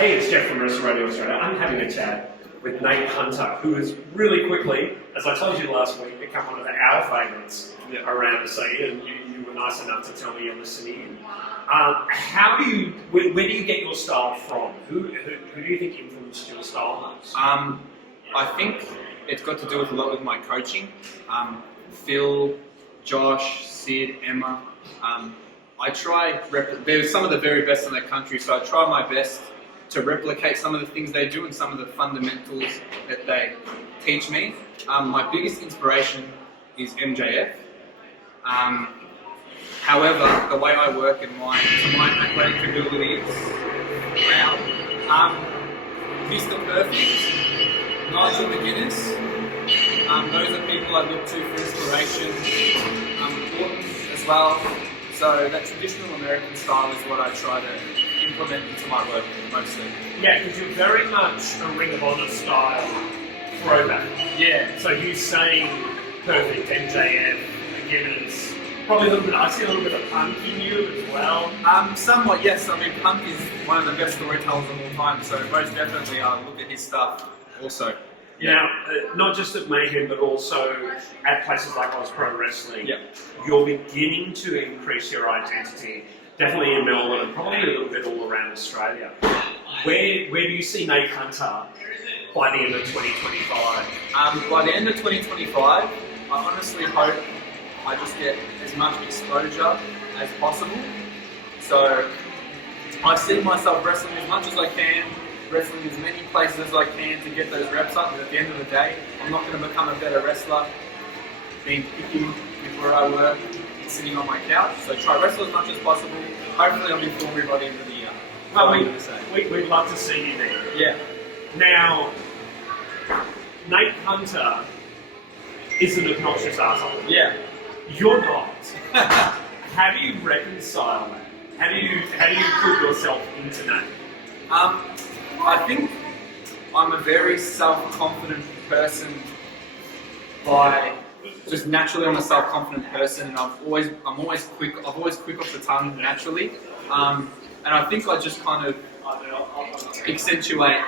Hey, it's Geoff from Wrestle Radio Australia. I'm having a chat with Nate Hunter, who has really quickly, as I told you last week, become one of our favourites around the scene, and you were nice enough to tell me you're listening in. Where do you get your style from? Who do you think influenced your style most? I think it's got to do with a lot with my coaching. Phil, Josh, Sid, Emma. They're some of the very best in the country, so I try my best to replicate some of the things they do and some of the fundamentals that they teach me. My biggest inspiration is MJF. However, the way I work and my athletic abilities, Mr. Perfect, Nigel McGuinness, those are people I look to for inspiration. Important as well. So that traditional American style is what I try to implement into my work mostly. Yeah, because you're very much a Ring of Honor style throwback. Yeah. So you saying Perfect, MJF, McGuinness, probably a little bit, I see a little bit of Punk in you as well. Somewhat, yes. I mean, Punk is one of the best storytellers of all time, so most definitely I look at his stuff also. Now, not just at Mayhem, but also at places like Oz Pro Wrestling, Yep. You're beginning to increase your identity, definitely in Melbourne and probably a little bit all around Australia. Where do you see Nate Hunter by the end of 2025? By the end of 2025, I honestly hope I just get as much exposure as possible. So I see myself wrestling as much as I can, wrestling as many places as I can to get those reps up, but at the end of the day, I'm not going to become a better wrestler being picky with where I work, sitting on my couch. So try wrestle as much as possible. Hopefully I'll be full by the end of the year. Well, we'd love to see you there. Yeah. Now, Nate Hunter is an obnoxious asshole. Yeah. You're not. How do you reconcile that? How do you put yourself into that? I think I'm a very self-confident person by just naturally. I'm a self-confident person, and I'm always quick off the tongue naturally. And I think I just kind of accentuate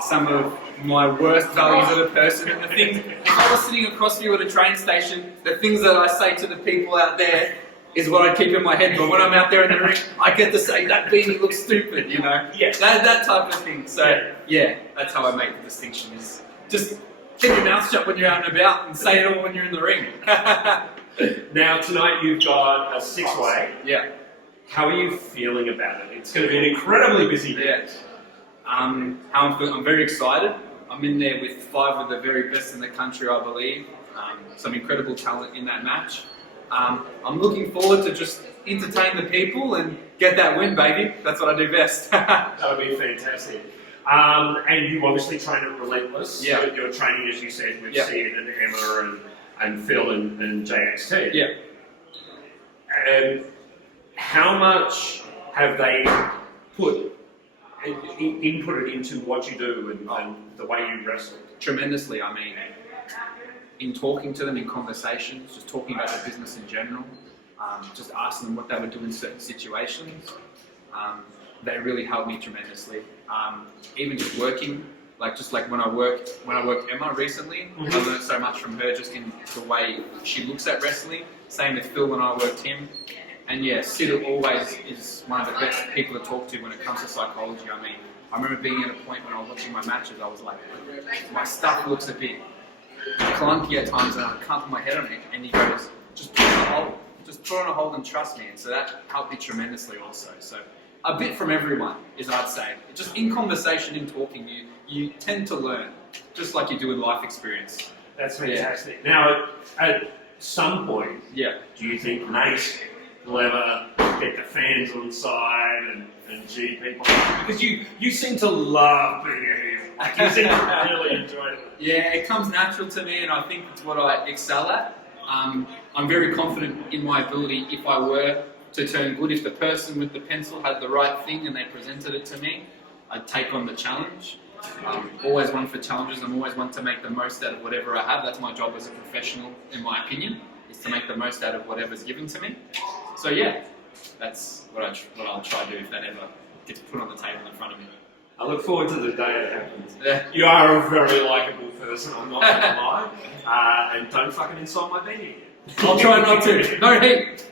some of my worst values of a person. And the things, if I was sitting across from you at a train station, the things that I say to the people out there is what I keep in my head. But when I'm out there in the ring, I get to say, that beanie looks stupid, you know? Yeah. That type of thing. So, yeah, that's how I make the distinction, is just keep your mouth shut when you're out and about and say it all when you're in the ring. Now, tonight you've got a six-way. Yeah. How are you feeling about it? It's going to be an incredibly busy day. How I'm feeling, I'm very excited. I'm in there with 5 of the very best in the country, I believe. Some incredible talent in that match. I'm looking forward to just entertain the people and get that win, baby. That's what I do best. That would be fantastic. And you obviously train at Relentless. Yeah. You're training, as you said, with Yeah. Sid and Emma and Phil and JXT. Yeah. And how much have they inputted into what you do and the way you wrestle? Tremendously. I mean, in talking to them in conversations, just talking about the business in general, just asking them what they would do in certain situations, they really helped me tremendously. Even just working, like when I worked Emma recently, I learned so much from her just in the way she looks at wrestling. Same with Phil when I worked him. And yeah, Sid always is one of the best people to talk to when it comes to psychology. I mean, I remember being at a point when I was watching my matches, I was like, my stuff looks a bit clunky at times and I can't put my head on it. And he goes, just put on a hold and trust me. And so that helped me tremendously also. So a bit from everyone, is I'd say. Just in conversation, in talking, you tend to learn, just like you do in life experience. That's fantastic. Yeah. Now, at some point, do you think Nate will ever get the fans on side and G people? Because you seem to love being a heel. Like, you seem to really enjoy it. Yeah, it comes natural to me, and I think it's what I excel at. I'm very confident in my ability if I were to turn good. If the person with the pencil had the right thing and they presented it to me, I'd take on the challenge. Always one for challenges. I'm always one to make the most out of whatever I have. That's my job as a professional, in my opinion, is to make the most out of whatever's given to me. So yeah, that's what I'll try to do if that ever gets put on the table in front of me. I look forward to the day it happens. Yeah. You are a very likeable person, I'm not gonna lie. And don't fucking insult my beanie. I'll try not to. No heat.